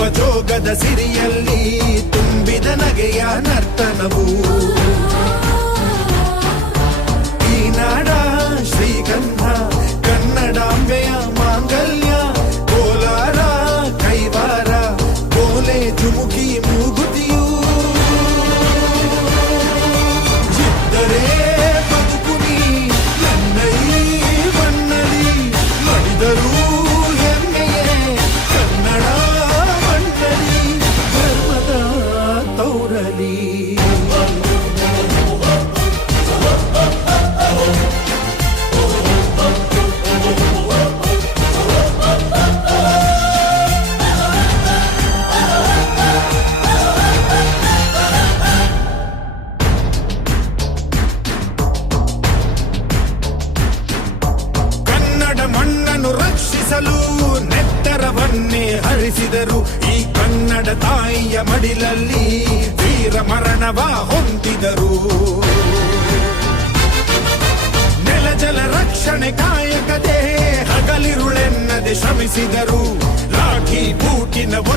ನಗುವ ಜೋಗದ ಸಿರಿಯಲ್ಲಿ ತುಂಬಿದ ನಗೆಯ ನರ್ತನವು ಈ ನಾಡ ಶ್ರೀಗಂಧ ಕನ್ನಡಾಂಬೆಯ ಮಾಂಗಲ್ಯ ಕೋಲಾರ ಕೈವಾರ ಕೋಲೆ ಜುಮುಕಿ ಮೂಗುತಿಯು ಚಿತ್ತರೇ ಬದುಕುನಿ ನನ್ನೈ ಮನ್ನಲಿ ಮಡಿದರು ಹೆಮ್ಮೆಯೇ ಕನ್ನಡ ಮಣ್ಣಲಿ ಧರ್ಮದ ತೌರಲಿ ಮಣ್ಣನ್ನು ರಕ್ಷಿಸಲು ನೆತ್ತರವನ್ನೇ ಹರಿಸಿದರು ಈ ಕನ್ನಡ ತಾಯಿಯ ಮಡಿಲಲ್ಲಿ ವೀರ ಮರಣವ ಹೊಂದಿದರು ನೆಲಜಲ ರಕ್ಷಣೆ ಕಾಯಕತೆ ಹಗಲಿರುಳೆನ್ನದೆ ಶ್ರಮಿಸಿದರು ಲಾಠಿ ಬೂಟಿನ